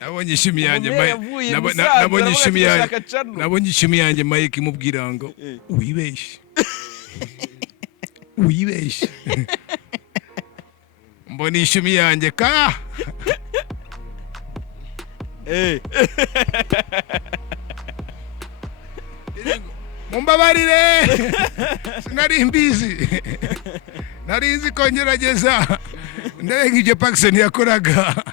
nabonye ishimi yanjye nabonye ishimi yanjye Mike imubwira ngo wibeshye mbona ishimi yanjye ka mumbabarire sinari mbizi narizi kongerageza ndege ibyo Pacson yakoraga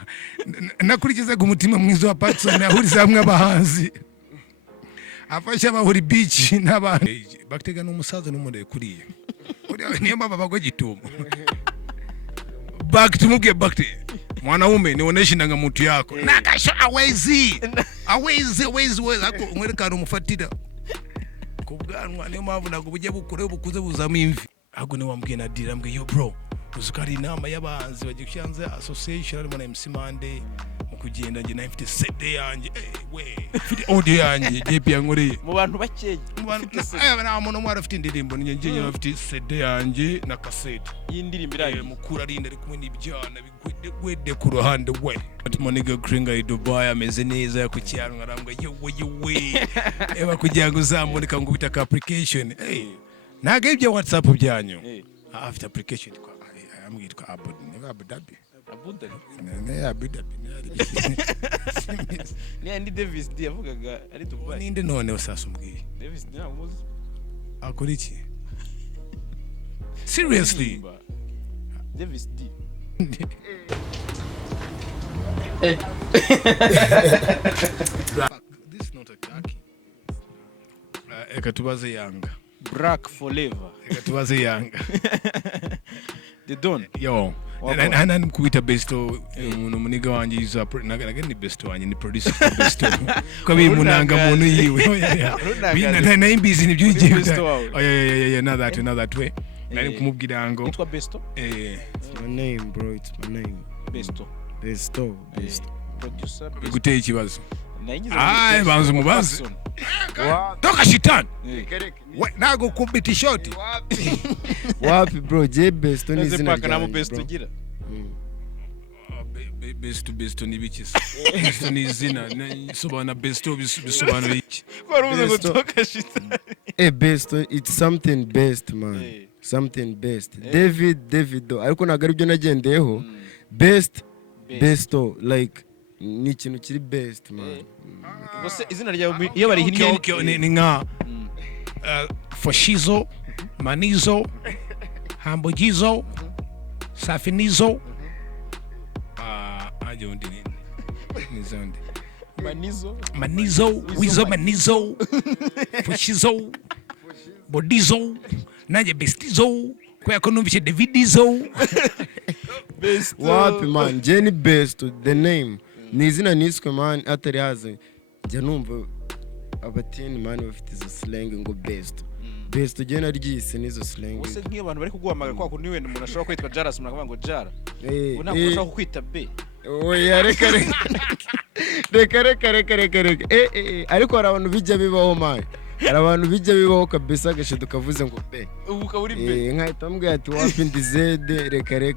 nakurikizaga umutima mwiza wa Pacson ahuriza hamwe abahanzi afasha abahuri beach n'abantu Bateka n'umusaza n'umure kuriye niyo baba bago gitumo back tumubwiye mwanaume nionyeshe ndanga mtu yako nakasho awezi ako umwerekana umufatira kubwanwa niyo mpamvu ntabwo bujye bukure bukuze buzamo imvi ahubwo niwe wambwiye na dira mbwiye yo bro uzukari inama y'abahanzi bagicyanze association arimo na MC Monday mu kugenda nge na mfite CD yanjye mfite audio yanjye JP yankoreye mu bantu bakeye na muntu mwara afite indirimbo nge mfite CD yanjye na cassette y'indirimbo irangiye mukura arinda ari kumwe n'ibyana bigwede ku ruhande we ati moniga kringa i Dubai ameze neza ya kucyanwa arambwa yewe eba kugira ngo uzamurika ngo bita application ntago ibyo WhatsApp byanyu afite application kwa amwitwa Abu Dhabi ni Andy Davis D yavugaga ari Dubai ninde none usasa umbwiye Davis D namuzi akora iki seriously Davis D this is not a khaki ekatubaze yanga black forever ekatubaze yanga the don yo nani mkubita besto umuntu muniga wanje yiza naga ni besto wanje ni producer besto ko bimunanga muntu yiwe na imbizi nibyo yigiye yeah not that way nani kumubwira ngo itwa besto it's my name bro, it's my name besto producer guteye ikibazo banzu mubazi toka shitani nago kubiti shoti wapi bro je besto ni zina paka na besto gira besto ni bikisa besto ni zina sobana besto bisobana iki kwaruze ngo toka shitani besto it's something best man something best David ariko nagari byo nagendeyeho besto like ni ikintu kiri best man bose izina ryawe iyo bari hinnye ni nka Fashizo Manizo Hambogizo Safinizo aje undi ni zonde Manizo Manizo Fashizo Bodizo naje bestizo kwa kunumvishe Davidizo wapi man Jenny best the name ni izina niswe man atari haze jya numva abatini man bafite izo slang ngo best je naryise nizo slang bose nk'iyo abantu bari kuguhamagara kwa kundi wenda umuntu ashobora kwitwa JALAS umuntu akavuga ngo Jara unako ashobora kukwita B oya reka ariko hari abantu bijya bibaho man hari abantu bijya bibaho kabisa gashidu kavuze ngo B ubuka uri B nkahita mbwira ati wapi ndi Z reka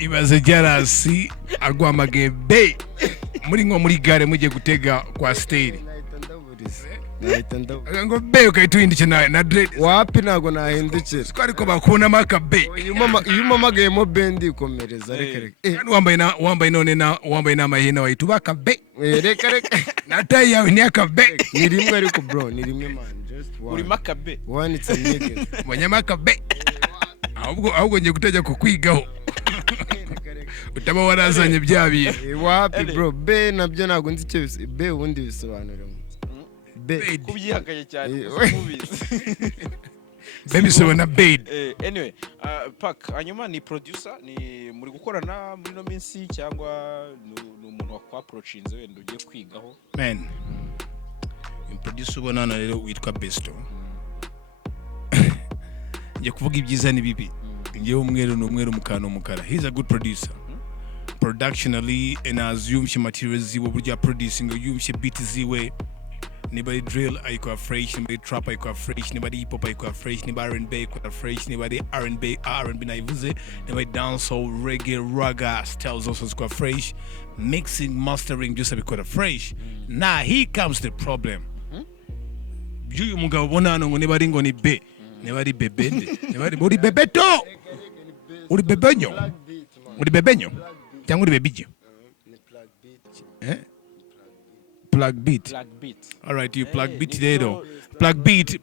ibaze JALAS agwamage B muri gare mujye gutega kwa stage ngo B ukayituhindike na dread wapi nago nahindukira ko ariko bakuna maka B iyo umamagayemo B ndikomereza reka wambaye n'amahina wayitubaka B reka nataye yawe ni aka B ni rimwe ariko bro ni rimwe man just one uri maka B one it's a nigga manyamaka B ahubwo ngiye gutajya kukwigaho utaba warazanye bya bintu wapi bro B nabyo nago nzi icyo B ubundi bisobanura B kubyihakaye cyane mubizi baby so na bed anyway Pac hanyuma ni producer ni muri gukorana muri no minsi cyangwa ni umuntu wa approachinze wenda ugiye kwigaho man producer ubonana rero witwa Besto ngiye kuvuga ibyiza n'ibibi ngiye umweru n'umweru mukano mukara he's a good producer productionally and as yumshe materials ziwe burya producing yumshe beat ziwe Anybody drill aiko fresh, anybody trap aiko fresh, anybody hip hop aiko fresh, anybody R&B aiko fresh, anybody R&B na ivuze, anybody dancehall, reggae, raga styles also aiko fresh, mixing, mastering just aiko fresh. Now here comes the problem. Juyu mugabo bonano ngo nibari ngo ni be, nibari bebende, nibari uri bebeto, uri bebenyo, uri bebenyo, cyangwa uri bebijo. Plug beat. All right, you plug beat today though. Plug beat.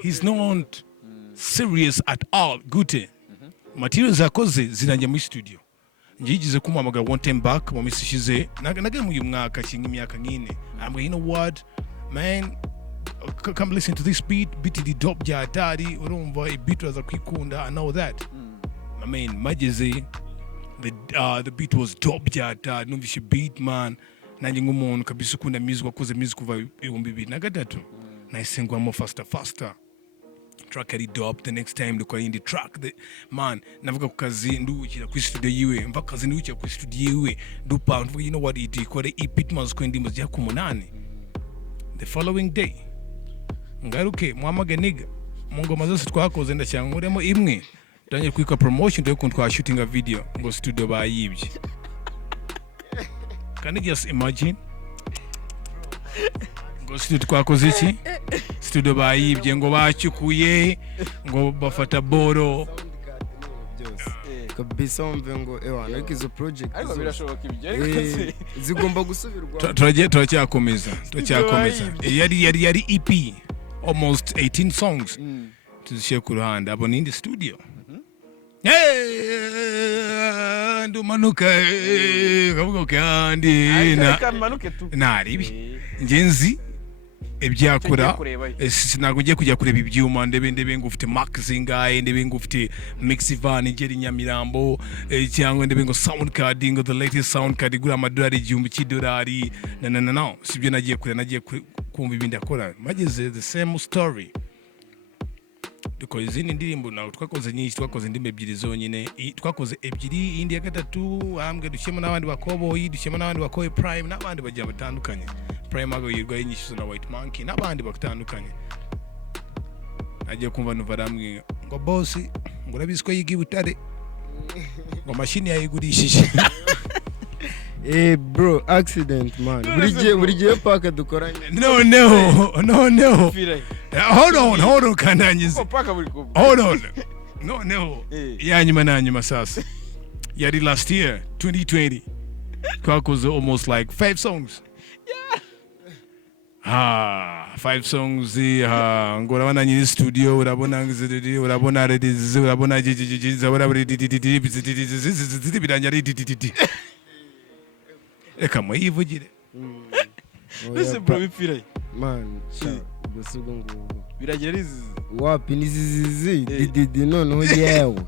He's not serious at all. Gute. Materials akoze zinajya mu studio. Ngigize kumamaga one time back mu misishize. Nage mu mwaka kinga imyaka nkine. I'm you know what? Man, come listen to this beat. Beat the dope ja tari. Urumva beat was kwikunda. I know that. I mean, mageze the beat was dope ja tari. Numvishe beat man. Nanjye nk'umuntu kabisa ukunda music wakoze music kuva 2023 nayisengwamo faster track ari dope. The next time dukora indi track man navuga ku kazi nduhukira ku studio yiwe mva kazi nduhukira ku studio yiwe dupa you know what it ikora ipit maze ko ndimo zya ku 8 the following day ngaruke mwamaga niga mu ngoma zose twakoze ndacyanguremo imwe tanye kwika promotion yo kuntwa shooting a video ngo studio bayibye. Can you just imagine? Ngo studio twakoze iki? Studio bayibye ngo bacyukuye ngo bafata boro. Kabisa umve ngo ariko izo project ariko birashoboka ibyo ariko zigomba gusubirwa. Turacyakomeza. Yari EP almost 18 songs. Tuzishyira ku ruhande abona in the studio. Ndumanuka kavuga kandi naribi ngenzi ebyakora sinago ngiye kujya kureba ibyuma ndebe ngo ufite max zingaye ndebe ngo ufite Mexivan igeri Nyamirambo cyangwa ndebe ngo sound card ngo the latest sound card igura amadolari $1,000 no sibyo nagiye kumva ibindi akora mageze the same story. Dukoze izindi ndirimbo nawe twakoze nyinshi, twakoze indimi ebyiri zonyine, twakoze ebyiri indi ya gatatu ambwe dushyemo n'abandi bakoboyi, dushyemo n'abandi bakoye Prime n'abandi bagiye batandukanye. Prime ago yirwa yinyishyuza na White Monkey n'abandi batandukanye. Agiye kumva nuva ramwe ngo boss ngo urabiswe yiga Butare ngo mashini yayigurishije. Bro, accident man. Buri gihe paka dukoranye. No. Hold on kandanyize. Hold on. No. Yanyuma nanyuma sasa. Yari last year 2020. Twakoze almost like 5 songs. Yeah. 5 songs ngo urabona nyiri studio urabona redizi urabona biranyari eka mwivugire. Listen bro bipfira man gusugo ngugo biragira rizi wapi nizizizi didi noneho yewe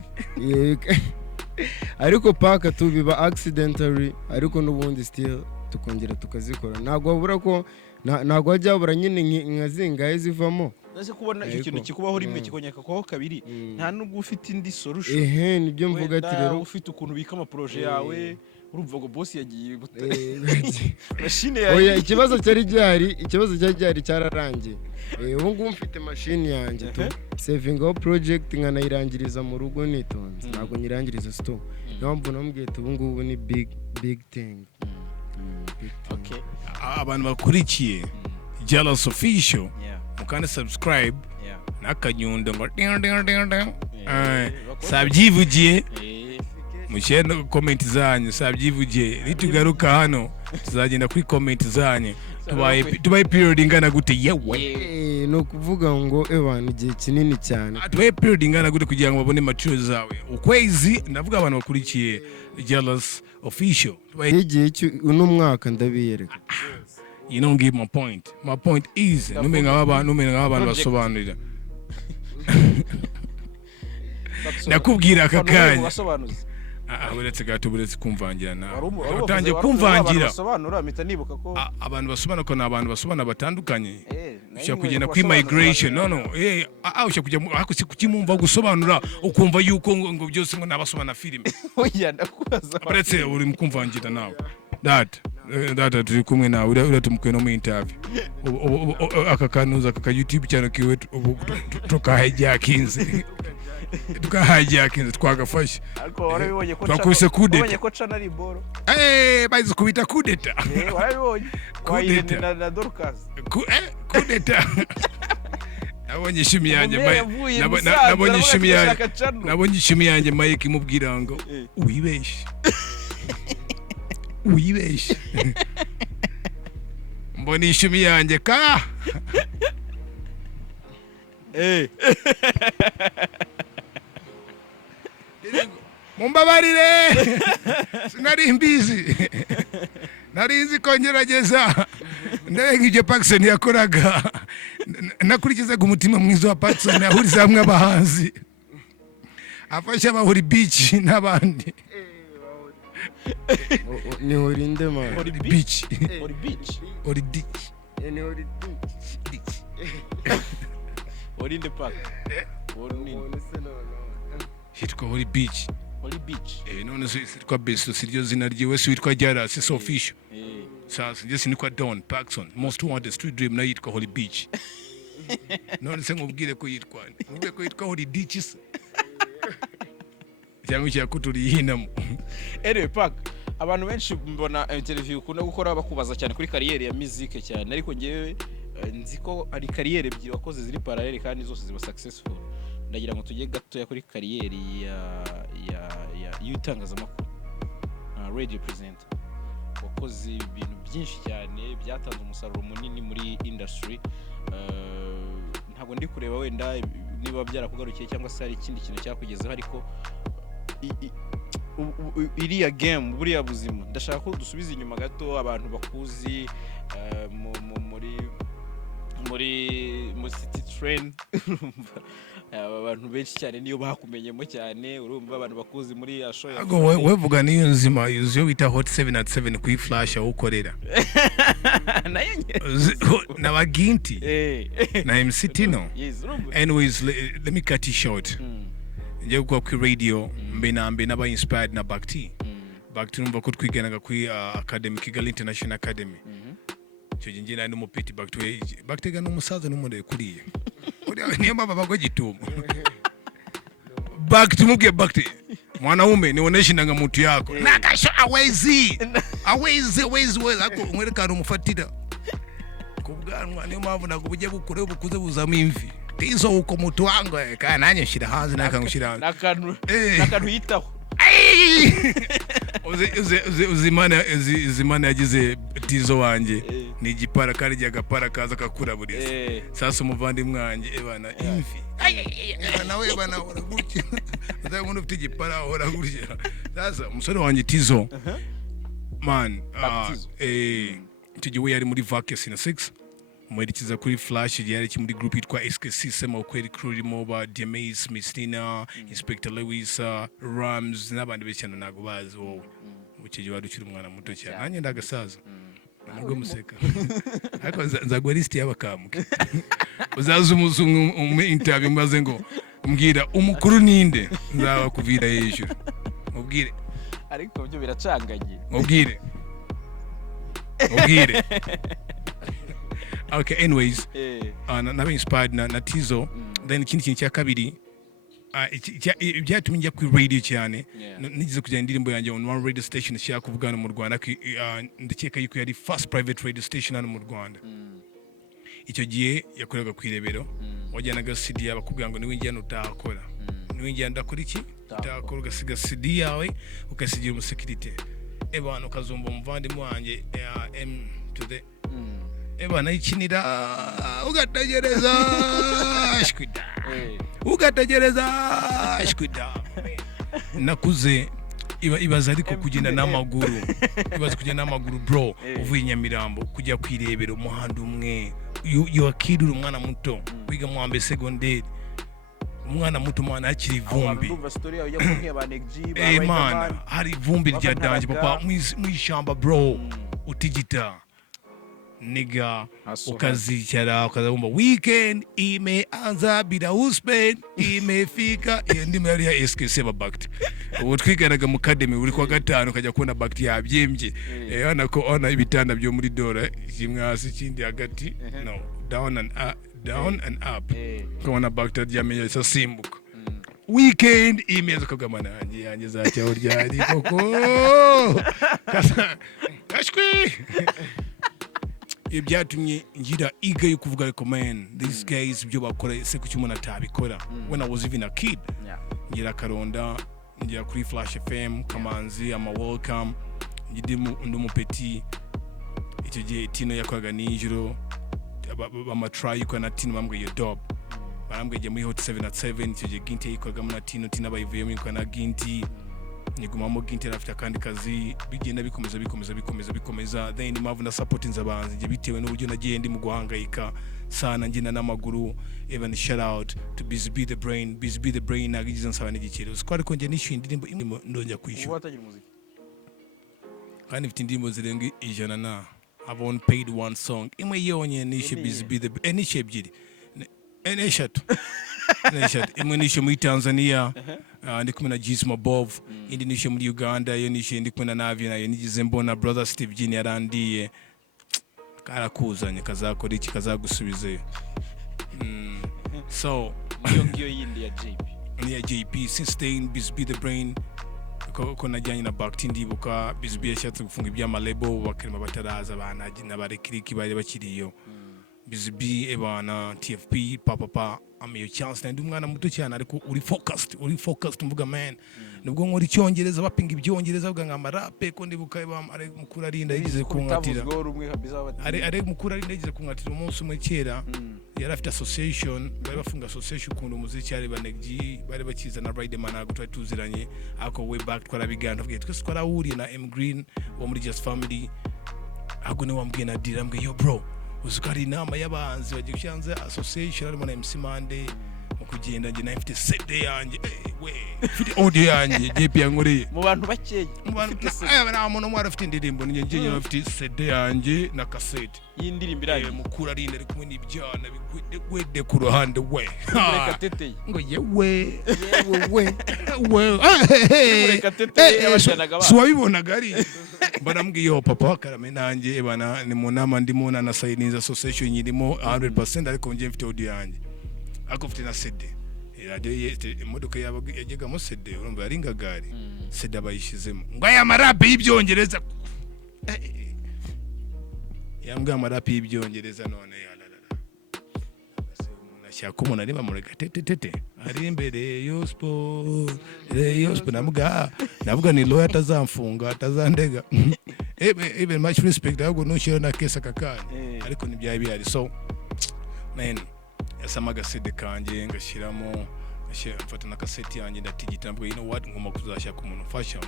ariko paka tubiba accidentally ariko n'ubundi still tukongera tukazikora ntago babura ko ntago hajyabura nyine nkazingaye zivamo. Nase kubona icyo kintu kikubaho rimwe kikonyeka kwaho kabiri nta nubwo ufite indi solution. Nibyo mvuga ati rero ufite ukuntu bika ama projet yawe urumva ngo boss yagiye machine yawe. Ikibazo cyari gihari cyararangiye. Ubu ngubu mfite machine yanjye tu saving up project nkanayirangiriza mu rugo nitonze ntabwo nyirangiriza store. Ntabwo nambwiye ubu ngubu ni big thing. Okay. Abantu bakurikiye JALAS official mukande subscribe nakanyundo ngo sabyivugiye mushye comment zanyu sabyivugiye nitugaruka hano tuzagenda kuri comment zanyu tubaye period ingana gute yewe no kuvuga ngo ebana igihe kinini cyane tubaye period ingana gute kugira ngo babone material zawe ukwezi ndavuga abantu bakurikiye JALAS official igihe uno mwaka ndabiyereka. You don't give my point. My point is numenga abantu basobanurira. Nakubwira akakanya. Uretse gato buretse kumvangira nawe. Utangiye kumvangira. Abantu basobanura ko n'abantu basobanura batandukanye. Ushaka kugenda kuri migration. No. Ushaka kujya kukimumva gusobanura ukumva yuko ngo byose ngo nabasobanura filime. Oya ndakubaza. Uretse uri mukumvangira nawe. Dad data turi kumwe nawe uriya tumukuye no mu interview aka kanuza aka YouTube channel kiwe tukahijakinze twagafashe ariko warabibonye ko twakubise kudeta wabonye ko cana ari boro bazi kubita kudeta warabibonye kudeta na Dorcas kudeta nabonye ishimi yanjye nabonye ishimi yanjye Mike imubwira ngo wibeshe mbona ishimi yanjye ka mumbabarire sinari mbizi narinzi ko ngerageza ndege ibyo Pacson yakoraga nakurikizaga umutima mwiza wa Pacson ahuriza hamwe abahanzi afasha abahuri beach n'abandi ni horinde man beach ni horinde park hitwa hori beach none se kwa besto siryo zina ryiwe si witwa JALAS so official sasa njye sinikwa Don Pacson most wanted street dream na yitwa Holy Beach none se ngubwire ko yitwa Holy Beaches cyangwa cyakuturi hinamo Park abantu benshi mbona interview kuna gukora bakubaza cyane kuri kariyeri ya music cyane ariko ngewe nzi ko ari kariyeri ebyiri wakoze ziri parallel kandi zose ziba successful ndagira ngo tujye gato kuri kariyeri ya y'itangazamakuru radio presenter wakoze ibintu byinshi cyane byatanze umusaruro munini muri industry ntabwo ndi kureba wenda niba byarakugarukiye cyangwa se hari ikindi kintu cyakugezeho ariko iriya game buriya buzima ndashaka ko dusubiza inyuma gato abantu bakuzi muri city train abantu benshi cyane niyo bakumenyemo cyane urumva abantu bakuzi muri show ya wevuga niyo nzima yuzo bita hot 7 at 7 ku flash aho ukorera na baginti na MC Tino anyways let me cut it short nje kwa radio mbe naba inspired na Bakti numva ko twiganaga ku academy Kigali International Academy cyo nje nari mu piti Bakti ga n'umusaza n'umure kuriye niyo baba bago gitumo Bakti mubwiye Bakti mwanaume nionyeshe ndanga mtu yako nakasho awezi ako mwerekana umufatira kubwanwa niyo mpamvu nakubuje bukure bukuze buzamo imvi tizo uko mutu wangu kana nanye shira hanze nakangushira hanze nakanu yitaho uzimana yagize tizo wanje ni igipara kandi jagapara kaza kakuraburiza sasa umuvandi mwanje ebana imvi nawe bana uraguki ndamuntu ufite igipara uragurisha sasa umusore wanje tizo man tugiye yari muri vacation 6 mwerekiza kuri flash yari muri group yitwa SKC sema ukweri Kuri moba DMAs Mistina Inspector Lewis Rams n'abandi becyano nago bazi wowe ukije wadukira umwana muto cyane nanye ndagasaza nubwo museka ariko nzagwa list y'abakamuke uzaza umuzungu interview mbaze ngo umbwira umukuru ninde nzaba kuvira hejuru mubwire ariko byo biracanganye mubwire okay anyways nabe inspired na Tizo then ikindi kintu cya kabiri byatumye njya ku radio cyane nigize kujya indirimbo yanjye on one radio station shaka kuvugana mu Rwanda ndakeka yuko yari first private radio station hano mu Rwanda icyo gihe yakoraga ku irebero wajyanaga CD y'abakubwira ngo niwe njyana utakora niwe njyana ndakora iki utakora ugasiga CD yawe ukasigira umusekirite ebana ukazumva umuvandimwe wanjye M to the ebana ikinira ugategereza shkwida nakuze ibaza ariko kugenda n'amaguru bro uvuye Nyamirambo kujya kwirebera umuhanda umwe yakirura umwana muto wiga mu ambe secondaire umwana muto mwana akiri vumbi man hari vumbi rya danje papa mwishamba bro utigita nigga Hustle ukazicara ukazabumva weekend imeanza bila uspen imefika iyo ndimo yari ya SKC babakti ubu twiganaga mu academy uri kwa gatanu ukajya kubona bakti yabyembye hano ko ona ibitanda byo muri dora kimwe hasi kindi hagati no down and up kubona bakti yamenye sasimbuka weekend imeza kagamana yanjye zacyaho ryari koko kashwi ibyatumye ngira iga yo kuvuga ko man these guys ibyo bakora se kuki umuntu atabikora when I was even a kid ngira karonda ngira kuri Flash FM Kamanzi ama welcome ngidimu ndumu petit icyo gihe Tino yakoraga nijoro bama try ko na Tino bambwe yo dope barambwe muri Hot 7 icyo gihe Ginti yikoraga na Tino bayivuyemo ko na Ginti nigumamo Ginti afite kandi kazi bigenda bikomeza then impamvu na supporting zabanzi nje bitewe n'uburyo nagiye ndi mu guhangayika sana ngina n'amaguru even shout out to Busy Be the Brain nagize nsaba n'igikero twari ko nje nishyuye indirimbo ndonja kwishyura watagira umuziki kandi mfite indirimbo zirenga ijana na I've only paid one song imwe yonye nishe Busy Be the nishe ebyiri eshatu imwe nishe muri Tanzania ndi kumwe na Jisma Bov indi nishe muri Uganda yo nishe ndi kumwe na Navi nayo nigize mbona brother Steve Jin yarandiye karakuzanye kazakora iki kazagusubizeyo so ngiyo yindi ya JP ni ya JP sustain Busy Be the Brain ko najyanye na Bakti ndibuka Busy Be yashatse gufunga ibyama label bakirima bataraza abana n'abarekiriki bari bakiriyo Busy Be ebana TFP papa amiyo chance ndi umwana muto cyane ariko uri focused mvuga man nubwo nkora icyongereza bapinga ibyongereza vuga nka marape ko ndibuka ari mukura arinda yigize kungatira ari mukura arinda yigize kungatira umunsi umwe kera yari afite association bari bafunga association kundo umuziki ari banegji bari bakiza na Ride Man ago twari tuziranye ako way back twarabiganda vuga twese twarahuriye na M Green wo muri Just Family ago ne wambwiye na Dira mbwe yo bro uzukari inama y'abanzi bagiye cyanze association arimo na MC Mande mu kugenda nge nafite CD yanjye we fite audio yanjye JP yankoreye mu bantu bakeye mu bantu nta muntu mwara afite indirimbo nge nafite CD yanjye na cassette y'indirimbo irangiye mukura arinda ari kumwe n'ibyana bigwede ku ruhande we reka teteye ngo yewe reka teteye yabashanaga so wabibonaga ari barambwiye papa karame nanjye bana ni mu nama ndimo na signing association nyirimo 100% ariko nje mfite audio yanjye ako mfite na CD radio imodoka yajyaga mu CD urumva yari ngagari CD bayishizemo ngo aya marape y'ibyongereza yambwa amarape y'ibyongereza none nashaka umuntu ari bamurega tete ari imbere yo sport navuga ni lawyer atazamfunga atazandega even much respect ahubwo nushira na kesa kakanye ariko nibyaye bihari so man yasamaga CD kanje ngashiramo mfata na cassette yanjye ndatigita mvuga you know what ngoma kuzashaka umuntu mfasha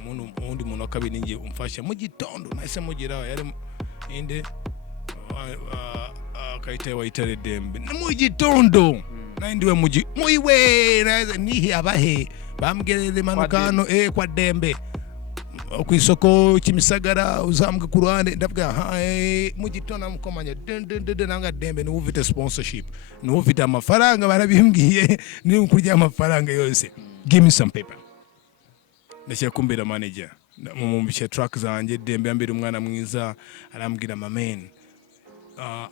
undi muntu akabiri ninge umfasha mu gitondo nahise mugera yari inde kaita waitare dembe mu gitondo nandiwe muiwe nihi abahe bamgerere manukano kwa dembe ku isoko kimisagara uzambwe ku ruhande ndavuga mu gitondo mukomanya nanga dembe ni ufite sponsorship ni ufite amafaranga barabimbwiye ni kurya amafaranga yose give me some paper ndashaka kumbera manager mu mbishe track zanjye dembe ambira umwana mwiza arambwira mamen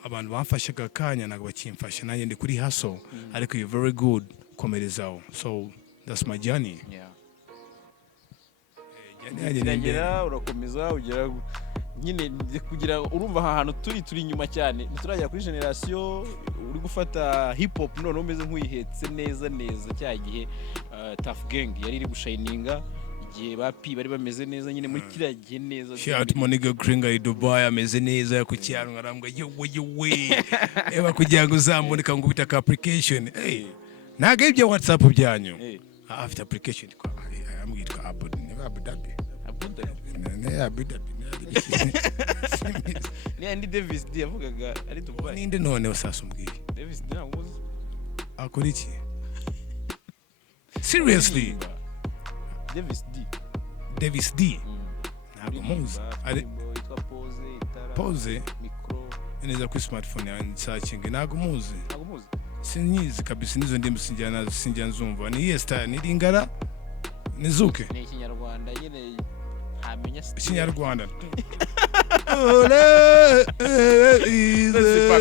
abantu bamfashaga kanya nago bakimfasha nanjye ndi kuri hustle ariko you very good komerezaho so that's my journey Nagera urakomeza ugera nyine kugira urumva aha hantu turi inyuma cyane nturajya kuri generation uri gufata hip hop none umeze nk'uyihetse neza cyagihe Tough Gang yari iri gushininga igihe bapi bari bameze neza nyine muri kiriya gihe neza shout Moniga Kringa i Dubai ameze neza ku cyaro ngarambwa yewe eba kugira ngo uzamboneka ngo bitaka application naga ibyo WhatsApp byanyu afite application kwa amwitwa Abu Dhabi ni andi Davis D yavugaga ari Dubai ninde none wasasumbwiye Davis D namuzi akora iki seriously Davis D ntabwo muzi ari pose itara pose micro neza kuri smartphone yanjye searching ntago muzi ntabwo muzi sinyizi kabisa nizo ndimi sinjya nzumva ni Yesta ni Lingala ni Zuke ni ikinyarwanda nyine ntamenya ikinyarwanda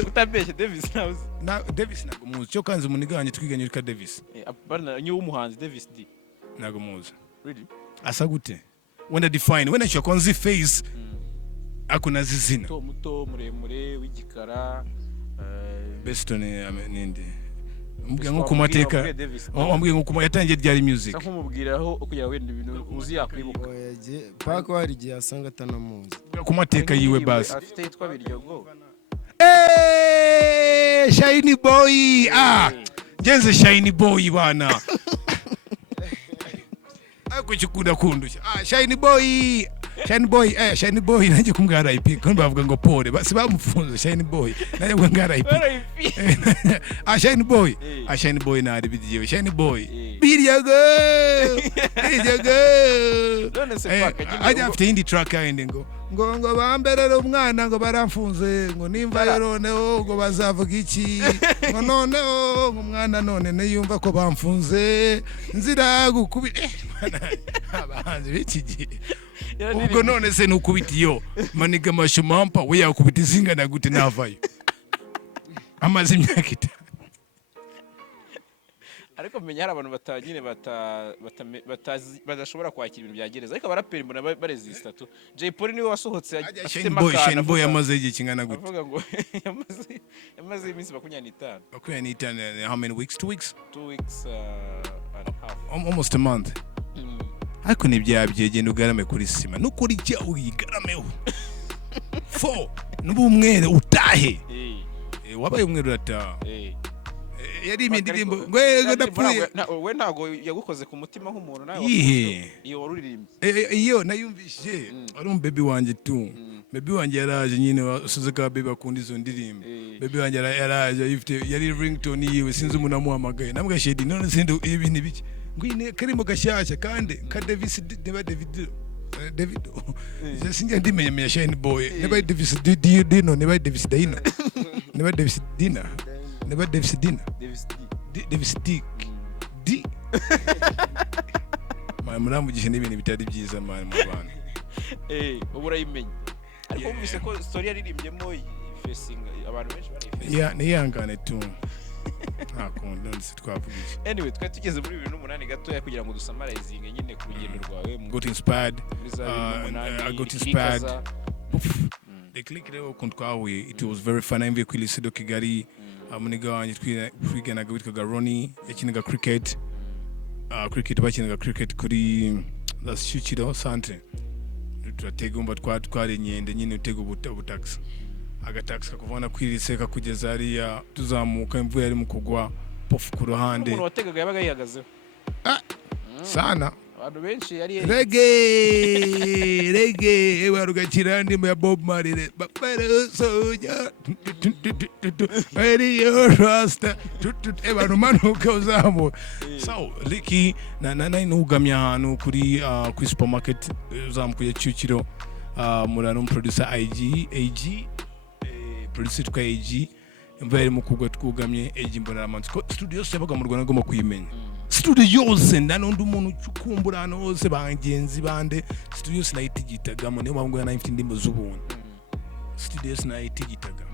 utabeshye Davis nawe na Davis ntago muzi cyo kanze muniganye twiganye ka Davis bana nyu umuhanzi Davis D ntago muzi really asa gute wenda define wenda cyo konzi face akuna zizina muto muremure w'igikara Beston ninde mbwiye nko kumateka mbwiye nko kuma yatangiye ryari music sako mubwiraho kugira wenda ibintu uzi yakwibuka pako hari igihe asanga atanamuzi kumateka yiwe basi afite yitwa Biryogo Shiny boy ngenze Shiny boy bana akuchikunda kundushya Shiny boy nanjye kumbwa RIP kandi bavuga ngo pole basi bamufunze Shiny boy nanjye ngo RIP Shiny boy nari bigiye Shiny boy Biryogo none se paka ajya afite indi track yindi ngo bamberere umwana ngo baramfunze ngo nimba rero ngo bazavuga iki ngo noneho umwana none niyumva ko bamfunze nzira gukubita abahanzi b'iki gihe ubwo none se nukubitiyo maniga mashumampa we yakubita izingana gute navayo amaze imyaka itanu ariko menya hari abantu batanyine badashobora kwakira ibintu bya gereza ariko abaraperi mbona baresista tu Jay Polly niwe wasohotse afite makana Shiny boy yamaze igihe kingana gute avuga ngo yamaze iminsi 25 how many weeks 2 weeks 2 weeks and a half almost a month ariko nibyabyegenda ugarame kuri sima nukuri icyo uyigarameho 4 n'ubumwere utahe wabaye umwere urataha yari imindirimbo ngwego ndapfuye we ntago yagukoze ku mutima nk'umuntu nawe iyo waruririmbye iyo nayumvishije ari baby wanje tu baby wanje yaraje nyine wasuze ka baby akunda izo ndirimbo baby wanje yaraje yari ringtone yiwe sinzi umuntu amuhamagaye nambwa shedi none sindi ibintu biki ngwine karimo gashyashya kandi ka Davis neba David sinjya ndimenya Shiny boy neba Davis Dino neba Davis Dina neba Davis Dina neba Davis Dina Davis D muramugishe n'ibintu bitari byiza mu bantu ubu urayimenya ariko umvise ko story yaririmbyemo facing abantu benshi bari niyangane tu ntakunda ndetse twavugije anyway twari tugeze muri 2008 gatoya kugira ngo dusamarizinge nyine ku rugendo rwawe got inspired I got inspired the click rero kuntwawe it was very fun imve kwilisido Kigali amuniga wanje twiganaga witwaga Ronnie yakinaga cricket bakinaga cricket kuri the Shuchiro Centre turatega umba twari nyende nyine utega ubutaxi agataxi kakuvana kwiriseka kugeza hariya tuzamuka imvuye yari mu kugwa pofu ku ruhande umuntu wategaga yabaga yihagazeho sana abantu benshi yari reggae barugakira ndimo ya Bob Marley babara soja radio rasta abantu manuka uzamu so liki na inugamya hano kuri supermarket uzamukuye Cyuciro murano producer AG producer twa AG imvere mu kugwa twugamye AG mbona amanzi ko studio yose yabaga mu Rwanda ngoma kuyimenya studio yose ndanondi umuntu ukumburana hose bangenzi bande studio yose nayitigitagamo niyo mpamvu na 15 ndimbo z'ubuntu studio yose nayitigitaga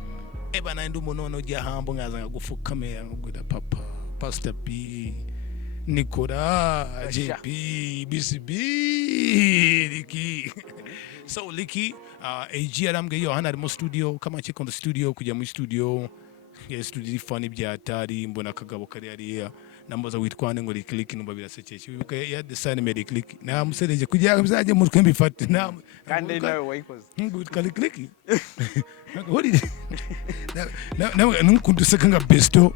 eba nandi umuntu none ujya hambo ngaza gufukamera ngwida papa Pastor B Nicola JP BCB Liki so Liki AG arambwe yo hana ari mu studio kama check on the studio kujya mu studio ya studio funny byatari mbona kagabo kari hariya nambaza witwane ngo click numba birasekeye bibuka ya design made click na musereje kujya bizaje mu twembi fat na kandi nawe wayikoze ngo click hori na nkunduseka nga besto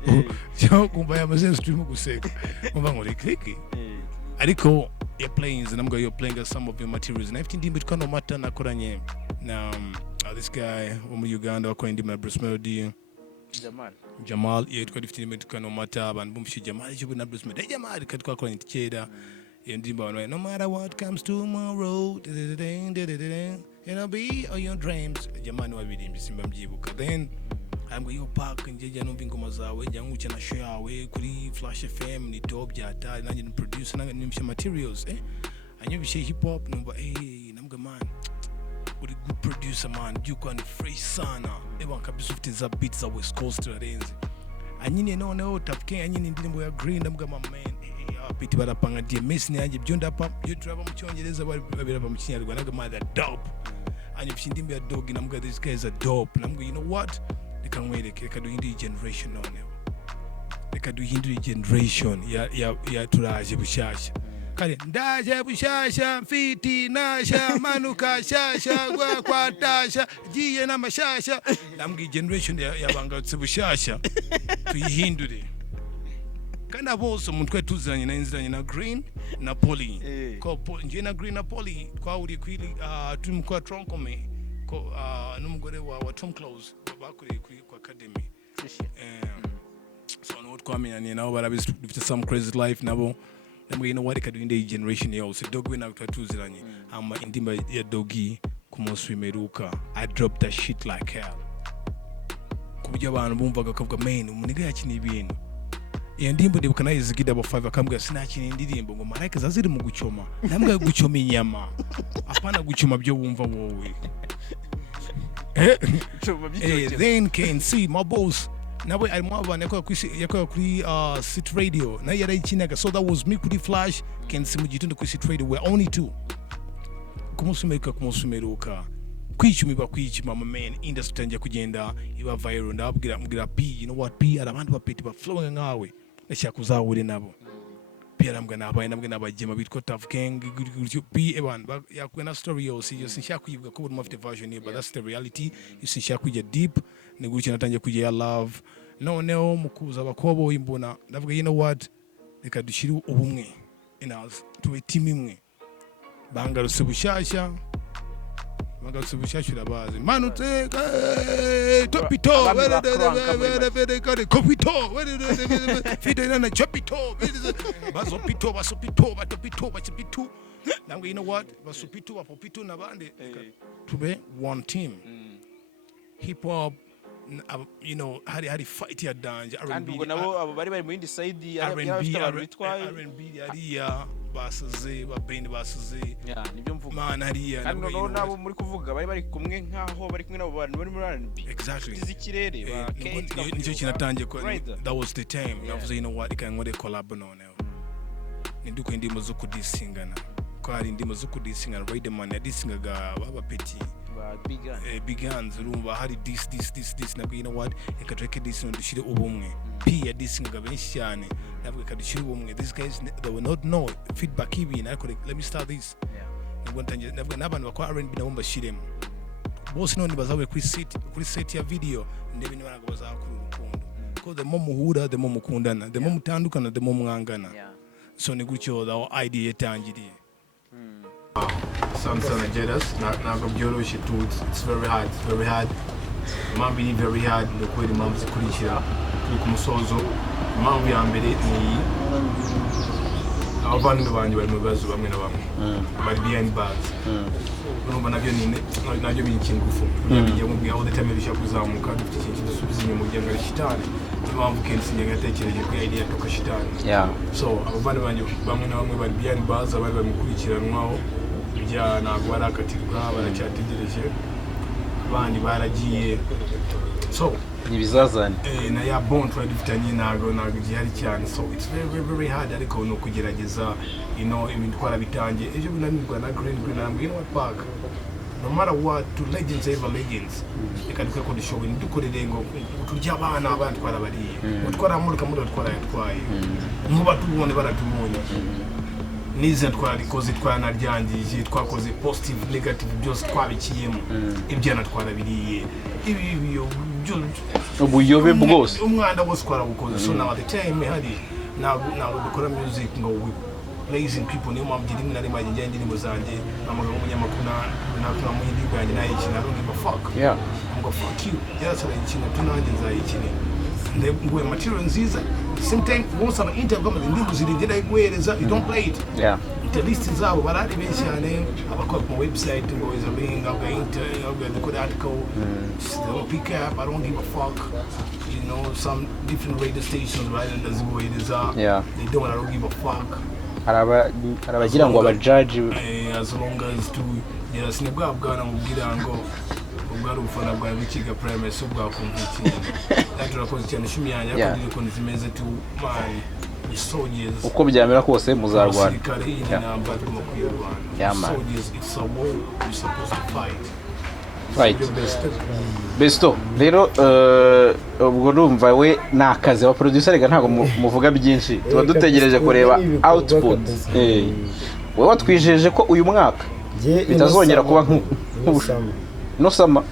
cyo kumva yamaze stream guseka umva ngo click ariko ya planes namga yo playing some of your materials na 15 ndimbi twano mata nakoranye na this guy wo mu Uganda wakora ndimbi Bruce Melody Jamal yitwa difite ndimbi twano mata abantu bumfishe Jamal cyo na Bruce Melody Jamal kat twakoranye tikera iyo ndimbi abantu no matter what comes tomorrow be all your dreams jamani wabirimbye simba mbyibuka then ambwe yo park njeje numva ingoma zawe njya nguca na show yawe kuri Flash FM ni dope byata nanjye ni producer nanjye nimsha materials anyubishe hip hop numva namwe man uri good producer man you can fresh sana kabisa ufite za beats za West Coast arenze anyine noneho tapke anyine indirimbo ya Green namwe man apiti barapanga DMS ni yanjye byo ndapa byo turaba mu cyongereza babiraba mu kinyarwanda namwe man dope anyubishe indirimbo ya Dog namwe this guy is a dope namwe you know what reka duhindure generation noneho reka duhindure generation ya turaje bushasha kare ndaje bushasha mfiti nasha manuka shasha gwa kwatasha giye namashasha namwe generation yabangatse bushasha tuyihindure kana bose umutwe tuzanye na inziranye na Green na Poly ko nje na Green na Poly twahuri kwili turi mu Tronkome ko n'umugore wa Tom Close bakuriye ku academy so no twamenyanye nabo barabizi dufite some crazy life nabo namwe you know what ikadu inde generation yose Dog we na twatuziranye ama indimba ya Dogi ku munsi w'imeruka I dropped that shit like hell kubyo abantu bumvaga kavuga man umuniga yakini ibintu iyo ndimbo ndibuka nayizi gida abo 5 akambwa sinakini indirimbo ngo marayika zaziri mu gucoma namwe gucoma inyama apana gucoma byo wumva wowe then can see my boss nawe ari mwabana yakora kuri City Radio na yarayikinaga so that was me kuri Flash can see mu gitondo kuri City Radio we're only two kumusumeruka kwicyumirwa kwicima man industry tangiye kugenda iba viral ndabwira P you know what P abantu bapeti ba flowing ngawe nashaka kuzahura nabo P arambwa nabaye nabwe nabagema bitwa Tough Gang gutyo P abantu yakwena story yose nshaka kuyivuga ko buri mafite version but that's the reality nshaka kujya deep ni gutyo natangiye kujya love noneho mukuza abakobo imbona ndavuga you know what reka dushire ubumwe inazi tuwe team imwe bangaruse bushasha urabazi manuteka topito kopito fide na chopito basopito basopito namwe you know what basopito bapopito nabande tube one team hip hop you know hari fight ya danger R&B ubwo nabo abo bari mu indi side R&B ariya basaze ba band basaze nibyo mvuga man ariya nabo muri kuvuga bari kumwe nkaho bari kumwe nabo bantu bari muri R&B exactly izikirere ba Kate nicyo kinatangiye ko that was the time navuze you know what ikangore collab noneho ninduko indimo zo kudisingana ko hari indimo zo kudisingana Riderman yadisingaga baba peti big guns urumva hari this nabwo you know what ikatreke this no dushire ubumwe P ya disingaga benshi cyane nabwo ikadushire ubumwe these guys they will not know feedback ibi na let me start this nabwo ntangiye nabwo nabantu bakora R&B nabo mbashiremo bose none bazawe kuri set ya video ndebe niba ntabwo bazakura urukundo ko the more muhura the more mukundana the more mutandukana the more mwangana so ni gutyo the idea yatangiriye Samsung JALAS ntabwo byoroshye tu it's very hard impamvu ni very hard no kwera impamvu zikurikira turi ku musozo impamvu ya mbere ni abavandimwe banjye bari mu bibazo bamwe na bamwe bari behind bars urumva nabyo binkingufu nabyo mubwiye aho the time bishaka kuzamuka dufite ikintu dusubiza inyuma kugira ngo shitani impamvu kenshi njye ngatekereje ko idea toka shitani so abavandimwe banjye bamwe na bamwe bari behind bars abari bamukurikiranwaho bya ntabwo barakatirwa baracyategereje abandi baragiye so nibizazane na ya bond dufitanye ntabwo gihari cyane so it's very hard ariko no kugerageza ibintu twarabitangiye ejo binanirwa na Green ntabwo you know what park no matter what to legends ever legends reka ko dushoboye dukorere ngo turya abana abandi twarabariye twaramurika muri twarayatwaye nkuba tubone baratumone nize twarikoze twanaryangiye twakoze positive negative byose twabikiyemo ibyana twarabiriye ibi ubuyobe bwose umwanda wose twarabukoze so now at the time hari ntabwo dukora music ngo we raising people niyo mpamvu rimwe na rimwe njye indirimbo zanjye amagambo y'umunyamakuru na muhindi bwanjye nayo ikintu I don't give a fuck ngo fuck you yarasaba ikintu tunanjye nzayikine nguye material nziza same time wonse aba interview kama indimu zirindira iguhereza you don't play it yeah interlist zabo barari benshi cyane abakora ku website ngo is a being of the the article they don't pick up I don't give a fuck you know some different radio stations right and as yeah they don't I don't give a fuck arabagira ngo abajaji as long as to yes nibwa bwana mubwira ngo ubwari ufana bwa bikiga prime so bwakumva ikintu naturakoze cyane shumi yanjye akondire ko nizimeze tu my soldiers uko byamera kose muzarwana yeah man it's a war you supposed to fight right besto rero ubwo numva we nakaze wa producer rega ntago muvuga byinshi tuba dutegereje kureba output we watwijeje ko uyu mwaka bitazongera kuba no sama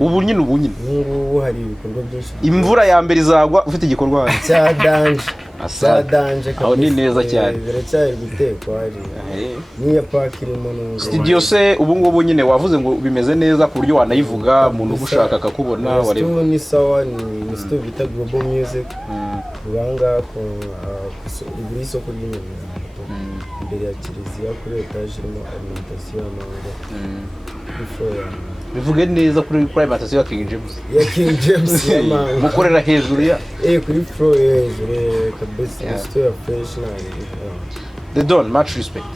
ubu nyine ubu hari ibikorwa byinshi imvura ya mbere izagwa ufite igikorwa cya danje aho ni neza cyane biracyari gutekwa hari niya park irimo no studio se ubu ngubu nyine wavuze ngo bimeze neza ku buryo wanayivuga umuntu ugushaka akakubona wareba ni sawa ni studio bita Global Music uranga ko ibiri soko ry'inyuma imbere ya kiliziya kuri etage irimo alimentation y'amanga bivuge neza kuri alimentation ya King James y'amanga mukorera hejuru ya kuri floor hejuru kabisa studio fresh na the Don much respect